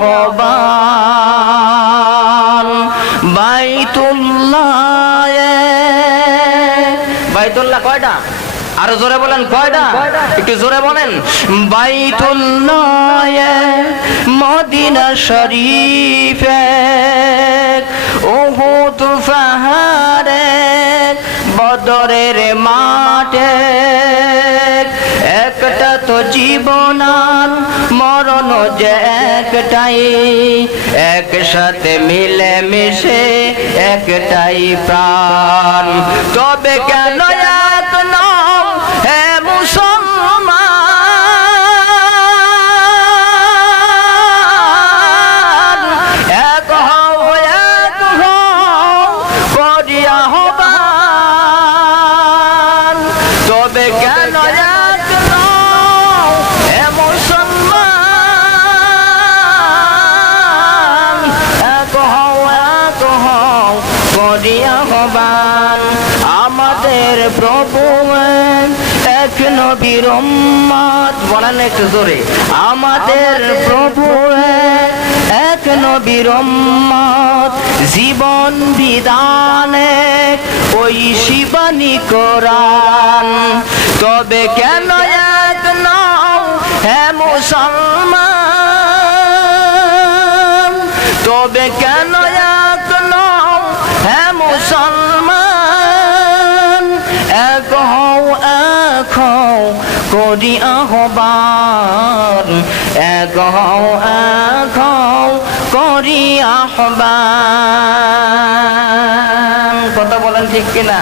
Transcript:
হবান বাইতুল্লাহ। বাইতুল্লাহ কয়টা? আরও জোরে বলেন, কয়টা? একটু জোরে বলেন। বাইতুল্লাহ মদিনা শরীফ ওহুদ পাহাড়ে, বদরের মাঠে জীবনার মরণ যে একটাই, একসাথে মিলে মিশে একটাই প্রাণ। তবে কেন এক হবান তবে কেন করিয়া আমাদের প্রভু এক নবীর বলেন একটু জোরে। আমাদের প্রভু এক নবীর জীবন বিধানে ওই শিবানী কোরআন। তবে কেন এক নাও হে মুসলমান? তবে কেন হও করি আহ্বান। এক হও এক হও করি আহ্বান। কথা বলেন ঠিক কিনা?